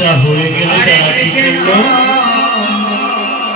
বাচ্চা হয়ে গেলে তারা কি করল